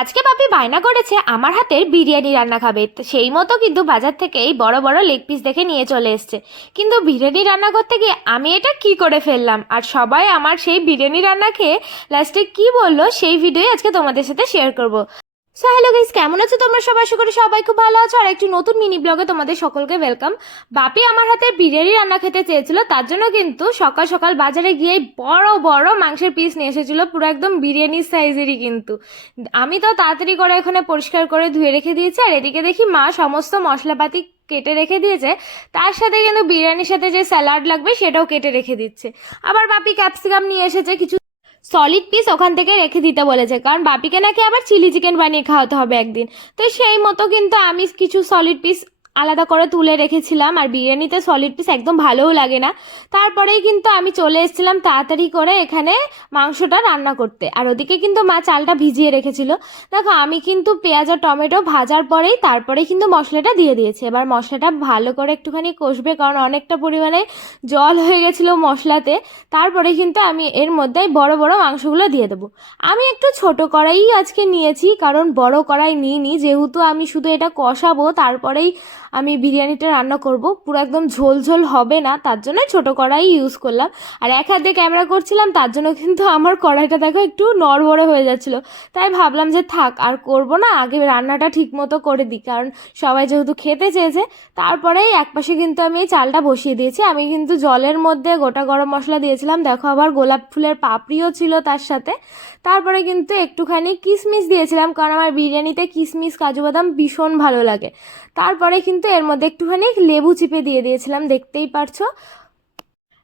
আজকে বাপি বায়না করেছে আমার হাতের বিরিয়ানি রান্না খাবে। সেই মতো কিন্তু বাজার থেকে এই বড় বড় লেগ পিস দেখে নিয়ে চলে এসছে। কিন্তু বিরিয়ানি রান্না করতে গিয়ে আমি এটা কি করে ফেললাম? আর সবাই আমার সেই বিরিয়ানি রান্না খেয়ে লাস্টে কি বলল সেই ভিডিওই আজকে তোমাদের সাথে শেয়ার করব। সো হ্যালো গাইস কেমন আছো তোমরা? সবাই আশা করি সবাই খুব ভালো আছো। আর একটি নতুন মিনি ব্লগে তোমাদের সকলকে ওয়েলকাম বাপি আমার হাতে বিরিয়ানি রান্না খেতে চেয়েছিল, তার জন্য কিন্তু সকাল সকাল বাজারে গিয়ে বড় বড় মাংসের পিস নিয়ে এসেছিল, পুরো একদম বিরিয়ানির সাইজেরই কিন্তু। আমি তো তাড়াতাড়ি করে এখানে পরিষ্কার করে ধুয়ে রেখে দিয়েছি, আর এদিকে দেখি মা সমস্ত মশলাপাতি কেটে রেখে দিয়েছে। তার সাথে কিন্তু বিরিয়ানির সাথে যে স্যালাড লাগবে, সেটাও কেটে রেখে দিচ্ছে। আবার বাপি ক্যাপসিকাম নিয়ে এসেছে, কিছু সলিড পিস ওখান থেকে রেখে দিতে বলেছে। কারণ বাপিকে নাকি আবার চিলি চিকেন বানিয়ে খাওয়াতে হবে একদিন। তো সেই মতো কিন্তু আমি কিছু সলিড পিস আলাদা করে তুলে রেখেছিলাম আর বিরিয়ানিতে সলিড পিস একদম ভালোও লাগে না। তারপরেই কিন্তু আমি চলে এসেছিলাম তাড়াতাড়ি করে এখানে মাংসটা রান্না করতে। আর ওদিকে কিন্তু মা চালটা ভিজিয়ে রেখেছিল। দেখো, আমি কিন্তু পেঁয়াজ আর টমেটো ভাজার পরেই তারপরে কিন্তু মশলাটা দিয়ে দিয়েছি। এবার মশলাটা ভালো করে একটুখানি কষবে, কারণ অনেকটা পরিমাণে জল হয়ে গেছিল মশলাতে। তারপরে কিন্তু আমি এর মধ্যে বড় বড় মাংসগুলো দিয়ে দেবো। আমি একটু ছোট কড়াই আজকে নিয়েছি, কারণ বড় কড়াই নিইনি। যেহেতু আমি শুধু এটা কষাবো, তারপরেই আমি বিরিয়ানিটা রান্না করব। পুরো একদম ঝোল ঝোল হবে না, তার জন্য ছোট কড়াই ইউজ করলাম। আর এক হাতে ক্যামেরা করছিলাম, তার জন্য কিন্তু আমার কড়াইটা দেখো একটু নড়বড়ে হয়ে যাচ্ছিল। তাই ভাবলাম যে থাক, আর করব না, আগে রান্নাটা ঠিক মতো করে দিই। কারণ সবাই যেহেতু খেতে চেয়েছে, তারপরেই একপাশে কিন্তু আমি এই চালটা বসিয়ে দিয়েছি। আমি কিন্তু জলের মধ্যে গোটা গরম মশলা দিয়েছিলাম। দেখো আবার গোলাপ ফুলের পাপড়িও ছিল তার সাথে। তারপরে কিন্তু একটুখানি কিশমিশ দিয়েছিলাম, কারণ আমার বিরিয়ানিতে কিশমিশ কাজু বাদাম ভীষণ ভালো লাগে। তারপরে কিন্তু এর মধ্যে একটুখানি লেবু চিপে দিয়ে দিয়েছিলাম দেখতেই পারছ।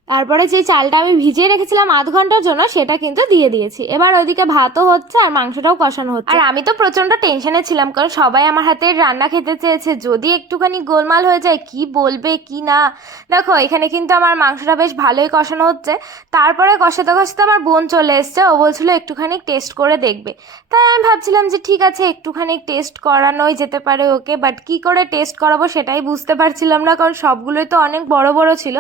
তারপরে যে চালটা আমি ভিজিয়ে রেখেছিলাম আধ ঘণ্টার জন্য, সেটা কিন্তু দিয়ে দিয়েছি। এবার ওইদিকে ভাতও হচ্ছে আর মাংসটাও কষানো হচ্ছে। আর আমি তো প্রচণ্ড টেনশনে ছিলাম, কারণ সবাই আমার হাতের রান্না খেতে চেয়েছে। যদি একটুখানি গোলমাল হয়ে যায়, কি বলবে, কি না? দেখো, এখানে কিন্তু আমার মাংসটা বেশ ভালোই কষানো হচ্ছে। তারপরে কষাতে কষাতে আমার বোন চলে এসছে। ও বলছিল, একটুখানি টেস্ট করে দেখবে। তাই আমি ভাবছিলাম যে, ঠিক আছে, একটুখানি টেস্ট করানোই যেতে পারে ওকে বাট কি করে টেস্ট করাবো সেটাই বুঝতে পারছিলাম না, কারণ সবগুলোই তো অনেক বড় বড় ছিল।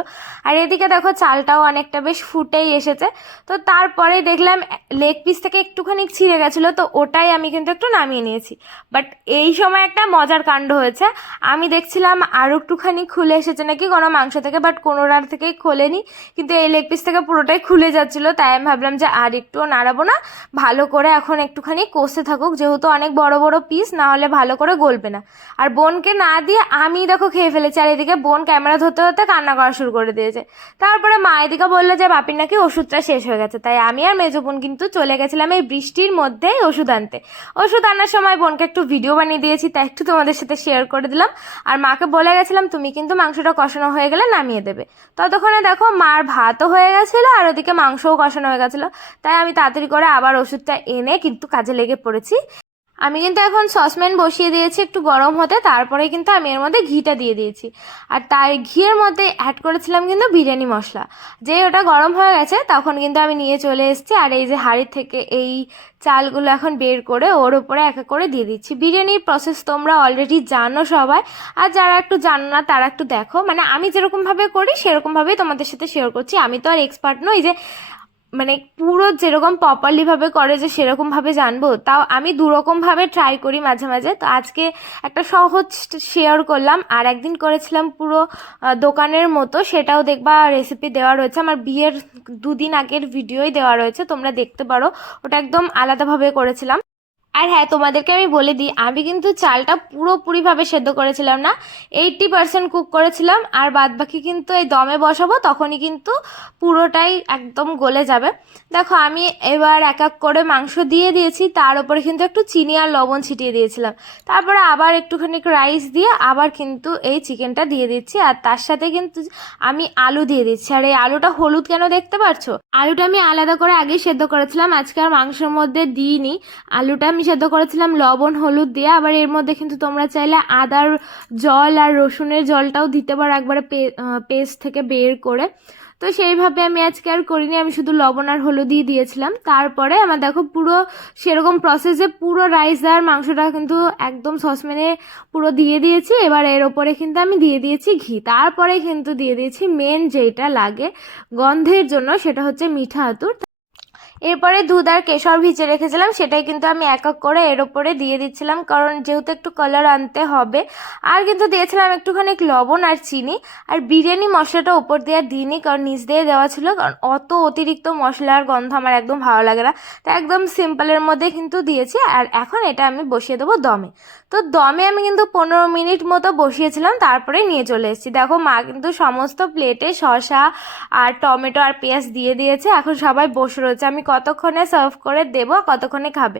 আর এদিকে দেখো চালটাও অনেকটা বেশ ফুটেই এসেছে। তো তারপরে দেখলাম লেগ পিস থেকে একটুখানি ছিঁড়ে গেছিল, তো ওটাই আমি কিন্তু একটু নামিয়ে নিয়েছি। বাট এই সময় একটা মজার কাণ্ড হয়েছে। আমি দেখছিলাম আরও একটুখানি খুলে এসেছে নাকি কোনো মাংস থেকে বাট কোনোটার থেকেই খোলেনি। কিন্তু এই লেগ পিস থেকে পুরোটাই খুলে যাচ্ছিল, তাই আমি ভাবলাম যে আর একটুও নাড়াবো না। ভালো করে এখন একটুখানি কষতে থাকুক, যেহেতু অনেক বড় বড় পিস না হলে ভালো করে গলবে না। আর বোনকে না দিয়ে আমি দেখো খেয়ে ফেলেছি, আর এদিকে বোন ক্যামেরা ধরতে ধরতে কান্না করা শুরু করে দিয়েছে। তারপরে মা এদিকে বলল যে, বাপির নাকি ওষুধটা শেষ হয়ে গেছে। তাই আমি আর মেজো বোন কিন্তু চলে গেছিলাম এই বৃষ্টির মধ্যেই ওষুধ আনতে। ওষুধ আনার সময় বোনকে একটু ভিডিও বানিয়ে দিয়েছি, তাই একটু তোমাদের সাথে শেয়ার করে দিলাম। আর মাকে বলে গেছিলাম, তুমি কিন্তু মাংসটা কষানো হয়ে গেলে নামিয়ে দেবে। ততক্ষণে দেখো মার ভাতও হয়ে গেছিল আর ওদিকে মাংসও কষানো হয়ে গেছিল। তাই আমি তাড়াতাড়ি করে আবার ওষুধটা এনে কিন্তু কাজে লেগে পড়েছি। আমি কিন্তু এখন সসপ্যান বসিয়ে দিয়েছি, একটু গরম হতে, তারপরে কিন্তু আমি এর মধ্যে ঘিটা দিয়ে দিয়েছি। আর তাই ঘিয়ের মধ্যে অ্যাড করেছিলাম কিন্তু বিরিয়ানি মশলা। যে ওটা গরম হয়ে গেছে, তখন কিন্তু আমি নিয়ে চলে এসেছি, আর এই যে হাঁড়ির থেকে এই চালগুলো এখন বের করে ওর উপরে এক এক করে দিয়ে দিচ্ছি। বিরিয়ানির প্রসেস তোমরা অলরেডি জানো সবাই, আর যারা একটু জানো না, তারা একটু দেখো। মানে আমি যেরকমভাবে করি, সেরকমভাবেই তোমাদের সাথে শেয়ার করছি। আমি তো আর এক্সপার্ট নই যে মানে পুরো যেরকম প্রপারলিভাবে করে যে সেরকমভাবে জানব, তাও আমি দুরকমভাবে ট্রাই করি মাঝে মাঝে। তো আজকে একটা সহজ শেয়ার করলাম, আর একদিন করেছিলাম পুরো দোকানের মতো, সেটাও দেখবা রেসিপি দেওয়া রয়েছে। আমার বিয়ের দুদিন আগের ভিডিওই দেওয়া রয়েছে, তোমরা দেখতে পারো। ওটা একদম আলাদাভাবে করেছিলাম। আর হ্যাঁ তোমাদেরকে আমি বলে দিই, আমি কিন্তু চালটা পুরোপুরিভাবে সেদ্ধ করেছিলাম না। এইটটি পার্সেন্ট কুক করেছিলাম, আর বাদ বাকি কিন্তু এই দমে বসাবো, তখনই কিন্তু পুরোটাই একদম গলে যাবে। দেখো, আমি এবার এক এক করে মাংস দিয়ে দিয়েছি, তার উপরে কিন্তু একটু চিনি আর লবণ ছিটিয়ে দিয়েছিলাম। তারপরে আবার একটুখানি রাইস দিয়ে আবার কিন্তু এই চিকেনটা দিয়ে দিচ্ছি, আর তার সাথে কিন্তু আমি আলু দিয়ে দিচ্ছি। আর এই আলুটা হলুদ কেন দেখতে পারছ? আলুটা আমি আলাদা করে আগে সেদ্ধ করেছিলাম, আজকে আর মাংসের মধ্যে দিইনি। আলুটা আমি সেদ্ধ করেছিলাম লবণ, হলুদ দিয়ে। আবার এর মধ্যে কিন্তু তোমরা চাইলে আদার জল আর রসুনের জলটাও দিতে পারো একবারে পেস্ট থেকে বের করে। তো সেইভাবে আমি আজকে আর করিনি, আমি শুধু লবণ আর হলুদই দিয়েছিলাম। তারপরে আমার দেখো পুরো সেরকম প্রসেসে পুরো রাইস আর মাংসটা কিন্তু একদম সসপ্যানে পুরো দিয়ে দিয়েছি। এবার এর ওপরে কিন্তু আমি দিয়ে দিয়েছি ঘি। তারপরে কিন্তু দিয়ে দিয়েছি মেন যেটা লাগে গন্ধের জন্য, সেটা হচ্ছে মিঠা আতর। এরপরে দুধ আর কেশর ভিজে রেখেছিলাম, সেটাই কিন্তু আমি এক এক করে এর ওপরে দিয়ে দিচ্ছিলাম, কারণ যেহেতু একটু কালার আনতে হবে। আর কিন্তু দিয়েছিলাম একটুখানি লবণ আর চিনি, আর বিরিয়ানি মশলাটা ওপর দিয়ে দিইনি, কারণ নিচ দিয়ে দেওয়া ছিল, কারণ অত অতিরিক্ত মশলার গন্ধ আমার একদম ভালো লাগে না। তো একদম সিম্পলের মধ্যে কিন্তু দিয়েছি, আর এখন এটা আমি বসিয়ে দেবো দমে। তো দমে আমি কিন্তু পনেরো মিনিট মতো বসিয়েছিলাম, তারপরে নিয়ে চলে এসেছি। দেখো মা কিন্তু সমস্ত প্লেটে শশা আর টমেটো আর পেঁয়াজ দিয়ে দিয়েছে, এখন সবাই বসে রয়েছে, আমি কতক্ষণে সার্ভ করে দেবো কতক্ষণে খাবে।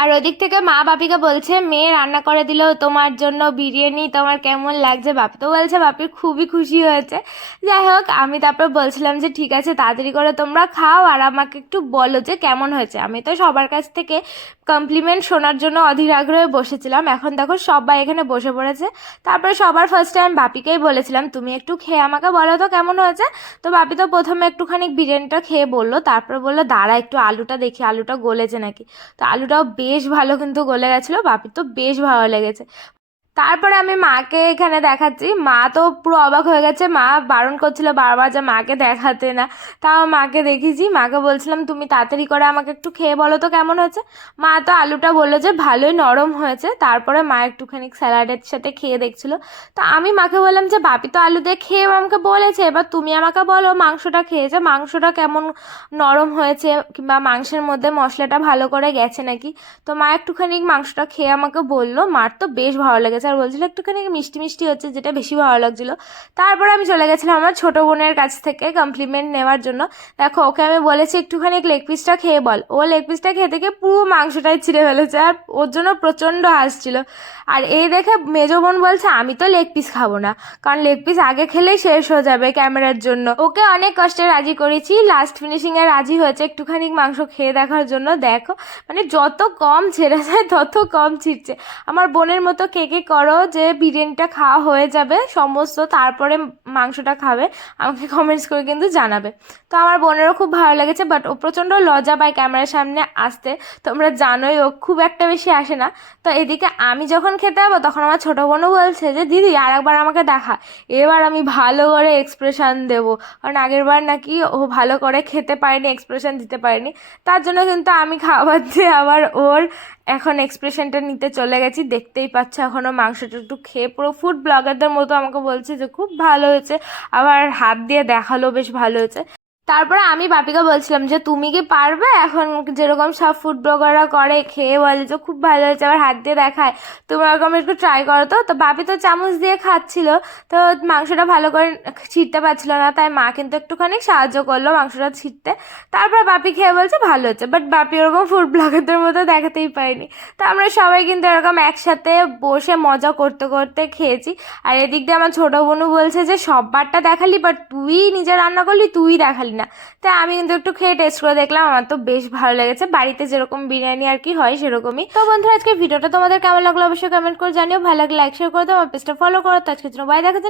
আর ওদিক থেকে মা বাপিকে বলছে, মেয়ে রান্না করে দিল তোমার জন্য বিরিয়ানি, তোমার কেমন লাগছে? বাপি তো বলছে বাপির খুবই খুশি হয়েছে। যাই হোক, আমি তারপর বলছিলাম যে, ঠিক আছে, তাড়াতাড়ি করে তোমরা খাও আর আমাকে একটু বলো যে, কেমন হয়েছে? আমি তো সবার কাছ থেকে কমপ্লিমেন্ট শোনার জন্য অধীর আগ্রহে বসেছিলাম। এখন দেখো, সবাই এখানে বসে পড়েছে। তারপরে সবার ফার্স্ট টাইম বাপিকেই বলেছিলাম, তুমি একটু খেয়ে আমাকে বলো তো কেমন হয়েছে? তো বাপি তো প্রথমে একটুখানি বিরিয়ানিটা খেয়ে বলল, তারপর বলল, দাঁড়া একটু, আলুটা দেখি, আলুটা গলেছে নাকি? তো আলুটাও বেশ ভালো কিন্তু গলে গেছিল। বাপির তো বেশ ভালো লেগেছে। তারপরে আমি মাকে এখানে দেখাচ্ছি। মা তো পুরো অবাক হয়ে গেছে। মা বারণ করছিল বারবার যে মাকে দেখাতে না। তাও মাকে দেখিয়েছি। মাকে বলছিলাম, তুমি তাড়াতাড়ি করে আমাকে একটু খেয়ে বলো তো কেমন হয়েছে? মা তো আলুটা বলল যে, ভালোই নরম হয়েছে। তারপরে মা একটুখানি স্যালাডের সাথে খেয়ে দেখছিল। তো আমি মাকে বললাম যে, বাপি তো আলু দিয়ে খেয়ে আমাকে বলেছে। এবার তুমি আমাকে বলো মাংসটা খেয়েছে। মাংসটা কেমন নরম হয়েছে কিংবা মাংসের মধ্যে মশলাটা ভালো করে গেছে নাকি? তো মা একটুখানি মাংসটা খেয়ে আমাকে বলল। মার তো বেশ ভালো লেগেছে। আর বলছিল, একটুখানি মিষ্টি মিষ্টি হচ্ছে, যেটা বেশি ভালো লাগছিল। তারপরে আমি চলে গেছিলাম আমার ছোটো বোনের কাছ থেকে কমপ্লিমেন্ট নেওয়ার জন্য। দেখো, ওকে আমি বলেছি, একটুখানি লেগ পিসটা খেয়ে বল। ও লেগ পিসটা খেয়ে থেকে পুরো মাংসটাই ছিঁড়ে ফেলেছে আর ওর জন্য প্রচণ্ড হাসছিল আর এই দেখে মেজো বোন বলছে, আমি তো লেগ পিস খাব না, কারণ লেগ পিস আগে খেলেই শেষ হয়ে যাবে ক্যামেরার জন্য। ওকে অনেক কষ্টে রাজি করেছি লাস্ট ফিনিশিংয়ে রাজি হয়েছে একটুখানি মাংস খেয়ে দেখার জন্য। দেখো মানে যত কম ছেড়ে যায়, তত কম ছিঁড়ছে আমার বোনের মতো কে কে করো যে বিরিয়ানিটা খাওয়া হয়ে যাবে, সমস্ত তারপরে মাংসটা খাবে, আমাকে কমেন্টস করে কিন্তু জানাবে। তো আমার বোনেরও খুব ভালো লেগেছে বাট ও প্রচণ্ড লজ্জা পায় ক্যামেরার সামনে আসতে। তোমরা জানোই ও খুব একটা বেশি আসে না। তো এদিকে আমি যখন খেতে যাব, তখন আমার ছোটো বোনও বলছে যে, দিদি আর একবার আমাকে দেখা। এবার আমি ভালো করে এক্সপ্রেশন দেবো। কারণ আগের বার নাকি ও ভালো করে খেতে পারেনি এক্সপ্রেশন দিতে পারেনি। তার জন্য কিন্তু আমি খাবার দিয়ে আবার ওর এখন এক্সপ্রেশনটা নিতে চলে গেছি, দেখতেই পাচ্ছ এখনও মাংসটা একটু খেয়ে, পুরো ফুড ব্লগারদের মতো আমাকে বলছে যে, খুব ভালো হয়েছে। আবার হাত দিয়ে দেখাল, বেশ ভালো হয়েছে। তারপরে আমি বাপিকে বলছিলাম যে, তুমি কি পারবে? এখন যেরকম সব ফুড ব্লগাররা করে, খেয়ে বলে যে, খুব ভালো হয়েছে, আবার হাত দিয়ে দেখায়। তুমি ওরকম একটু ট্রাই করো তো। তো বাপি তো চামচ দিয়ে খাচ্ছিল, তো মাংসটা ভালো করে ছিটতে পারছিল না, তাই মা কিন্তু একটুখানি সাহায্য করল মাংসটা ছিটতে। তারপর বাপি খেয়ে বলছে, ভালো হচ্ছে। বাট বাপি ওরকম ফুড ব্লগারদের মতো দেখাতেই পারিনি। তো আমরা সবাই কিন্তু এরকম একসাথে বসে মজা করতে করতে খেয়েছি। আর এদিক দিয়ে আমার ছোটো বোনু বলছে যে, সববারটা দেখালি বাট তুই নিজে রান্না করলি, তুই দেখালি না। তা আমি কিন্তু একটু খেয়ে টেস্ট করে দেখলাম, আমার তো বেশ ভালো লেগেছে। বাড়িতে যেরকম বিরিয়ানি আর কি হয় সেরকমই। তো বন্ধুরা আজকে ভিডিওটা তোমাদের কেমন লাগল অবশ্যই কমেন্ট করে জানিও। ভালো লাগলে লাইক শেয়ার করে দাও। আমার পেজটা ফলো করো। তো আজকের জন্য বাই দেখা